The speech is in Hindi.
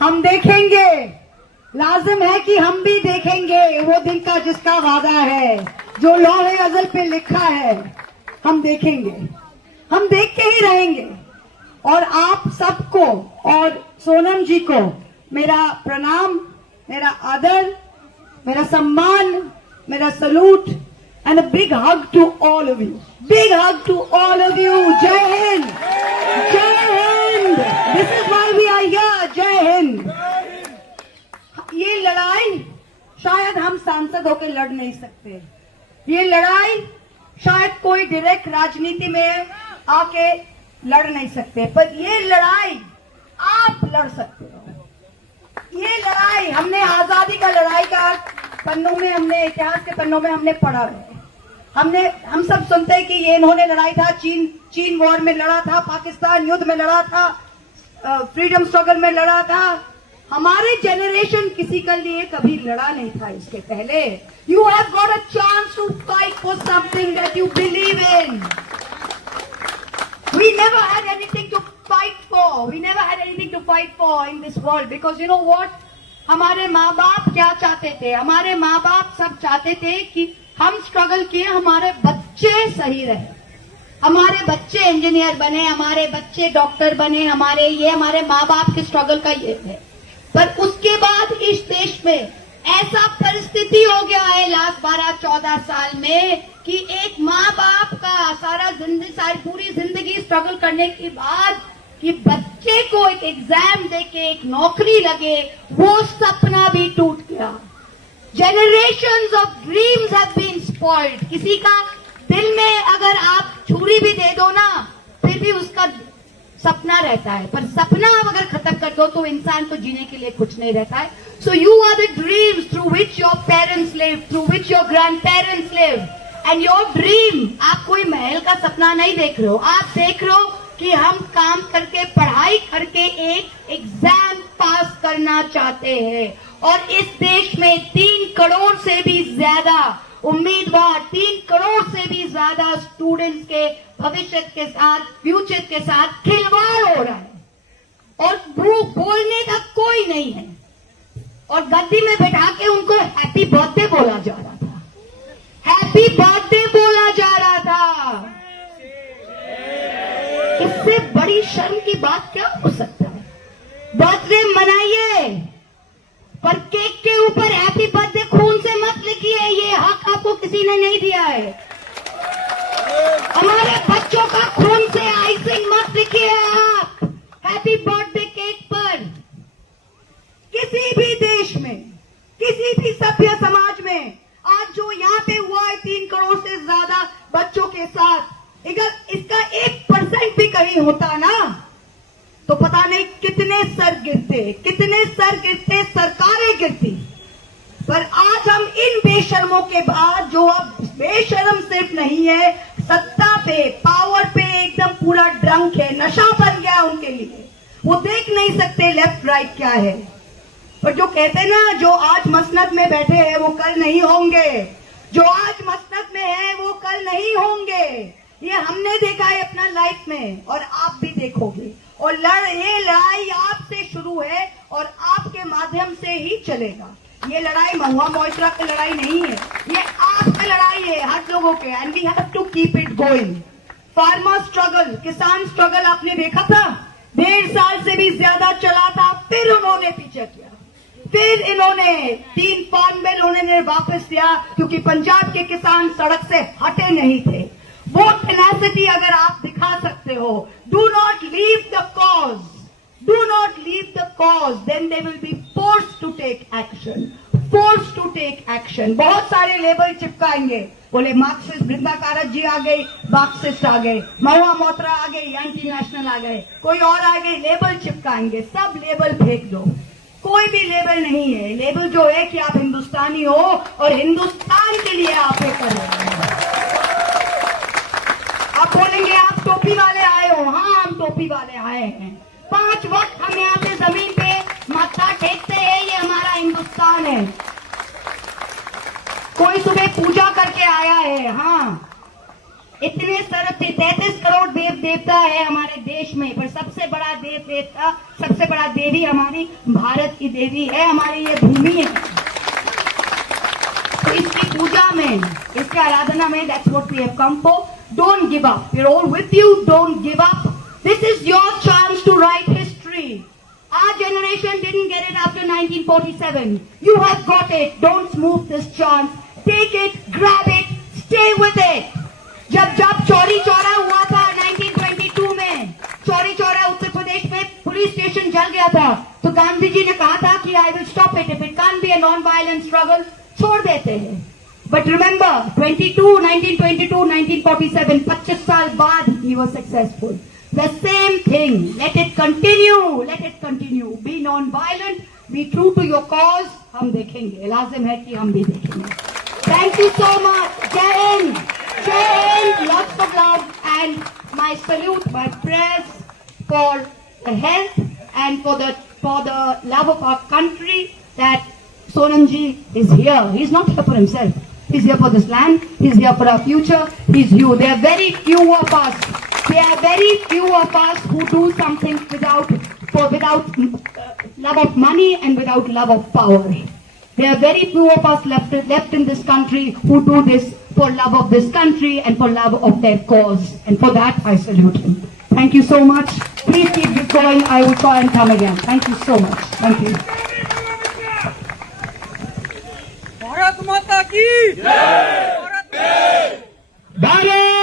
हम देखेंगे, लाजिम है कि हम भी देखेंगे वो दिन का जिसका वादा है, जो लौहे अज़ल पे लिखा है। हम देखेंगे, हम देख के ही रहेंगे। और आप सबको और सोनम जी को मेरा प्रणाम, मेरा आदर, मेरा सम्मान, मेरा salute and a big hug to all of you. Big hug to all of you. Jai Hind. Jai Hind. This is why we are here. Jai Hind. ये लड़ाई शायद हम सांसद होकर लड़ नहीं सकते। ये लड़ाई शायद कोई डायरेक्ट राजनीति में आके लड़ नहीं सकते, पर ये लड़ाई आप लड़ सकते हो। ये लड़ाई हमने आजादी का लड़ाई का पन्नों में, हमने इतिहास के पन्नों में हमने पढ़ा है। हम सब सुनते हैं कि ये इन्होंने लड़ाई था, चीन वॉर में लड़ा था, पाकिस्तान युद्ध में लड़ा था, फ्रीडम स्ट्रगल में लड़ा था। हमारे जेनरेशन किसी के लिए कभी लड़ा नहीं था इसके पहले। You have got a chance to fight for something that you believe in. We never had anything to fight for, we never had anything to fight for in this world, because you know what, हमारे माँ बाप क्या चाहते थे? हमारे माँ बाप सब चाहते थे कि हम स्ट्रगल किए, हमारे बच्चे सही रहे, हमारे बच्चे इंजीनियर बने, हमारे बच्चे डॉक्टर बने, हमारे माँ बाप के स्ट्रगल का ये है। पर उसके बाद इस देश में ऐसा परिस्थिति हो गया है लास्ट 12-14 साल में कि एक माँ बाप का सारी पूरी जिंदगी स्ट्रगल करने के बाद कि बच्चे को एक एग्जाम देके एक नौकरी लगे, वो सपना भी टूट गया। Generations of dreams have been spoiled. किसी का दिल में अगर आप छुरी भी दे दो ना, फिर भी उसका सपना रहता है, पर सपना अगर खत्म कर दो तो इंसान को जीने के लिए कुछ नहीं रहता है। So you are the dreams through which your parents live, through which your grandparents live, and your dream, आप कोई महल का सपना नहीं देख रहे हो, आप देख रहे हो कि हम काम करके, पढ़ाई करके एक एग्जाम पास करना चाहते हैं। और इस देश में 3 करोड़ से भी ज्यादा उम्मीदवार, 3 करोड़ से भी ज्यादा स्टूडेंट्स के भविष्य के साथ, फ्यूचर के साथ खिलवाड़ हो रहा है और बोलने का कोई नहीं है। और गद्दी में बैठा के उनको हैप्पी बर्थडे बोला जा रहा था, हैप्पी बर्थडे बोला जा रहा था। इससे बड़ी शर्म की बात क्या हो सकता है? बर्थडे मनाइए, पर केक के ऊपर हैप्पी बर्थडे खून से मत लिखिए, ये हक आपको किसी ने नहीं दिया है। हमारे बच्चों का खून से आइसिंग मत लिखिए आप हैप्पी बर्थडे केक पर। किसी भी देश में, किसी भी सभ्य समाज में आज जो यहाँ पे हुआ है 3 करोड़ से ज्यादा बच्चों के साथ, अगर इसका 1% भी कहीं होता ना तो पता नहीं कितने सर गिरते, सरकारें गिरती। पर आज हम इन बेशर्मों के बाद, जो अब बेशर्म सिर्फ नहीं है, सत्ता पे, पावर पे एकदम पूरा ड्रंक है, नशा बन गया उनके लिए, वो देख नहीं सकते लेफ्ट राइट क्या है। पर जो कहते हैं ना, जो आज मसनद में बैठे हैं वो कल नहीं होंगे, जो आज मसनद में है वो कल नहीं होंगे। ये हमने देखा है अपना लाइफ में और आप भी देखोगे। और ये लड़ाई आपसे शुरू है और आपके माध्यम से ही चलेगा। ये लड़ाई महुआ मोइत्रा की लड़ाई नहीं है, ये आपकी लड़ाई है, हर लोगों के। And we have to keep it going. Farmer struggle, किसान स्ट्रगल आपने देखा था, 1.5 साल से भी ज्यादा चला था, फिर उन्होंने पीछे किया, फिर इन्होंने 3 फार्म बिल उन्होंने वापस दिया क्योंकि पंजाब के किसान सड़क से हटे नहीं थे। वो टेनासिटी अगर आप दिखा सकते हो, do not leave the cause, do not leave the cause, then they will be forced to take action, forced to take action. बहुत सारे लेबल चिपकाएंगे, बोले मार्क्सिस्ट बृंदा कारक जी आ गई, मार्क्सिस्ट आ गए, महुआ मोइत्रा आ गई, एंटी नेशनल आ गए, कोई और आ गए, लेबल चिपकाएंगे। सब लेबल फेंक दो, कोई भी लेबल नहीं है। लेबल जो है कि आप हिंदुस्तानी हो और हिंदुस्तान के लिए आप ये कर रहे हैं। आप बोलेंगे आप टोपी वाले आए हो, हाँ हम टोपी वाले आए हैं। 5 वक्त हम यहाँ पे जमीन पे माथा टेकते हैं, ये हमारा हिंदुस्तान है। कोई सुबह पूजा करके आया है, हाँ इतने सारे 33 करोड़ देव देवता है हमारे देश में, पर सबसे बड़ा देव देवता, सबसे बड़ा देवी हमारी भारत की देवी है, हमारी ये भूमि है। तो इसकी पूजा में, इसकी आराधना में, that's what we have come for. Don't give up. We're all with you. Don't give up. This is your chance to write history. Our generation didn't get it after 1947. You have got it. Don't move this chance. Take it, grab it, stay with it. जब चौरी चौरा हुआ था 1922 में, चौरी चौरा उत्तर प्रदेश में पुलिस स्टेशन जल गया था, तो गांधी जी ने कहा था कि I will stop it, if it can't be a non violent struggle, छोड़ देते हैं। बट रिमेंबर 1947, 25 साल बाद ही was successful. The same thing, let it continue, be non violent, be true to your cause. हम देखेंगे, लाजिम है कि हम भी देखेंगे। Thank you so much. जय Hind, lots of love, and my salute, my prayers for the health and for the love of our country, that Sonamji is here. He's not here for himself. He's here for this land. He's here for our future. He's you. There are very few of us. Who do something without love of money and without love of power. There are very few of us left in this country who do this for love of this country and for love of their cause. And for that, I salute him. Thank you so much. Please keep this going. I will try and come again. Thank you so much. Thank you. Bharat माता की जय। भारत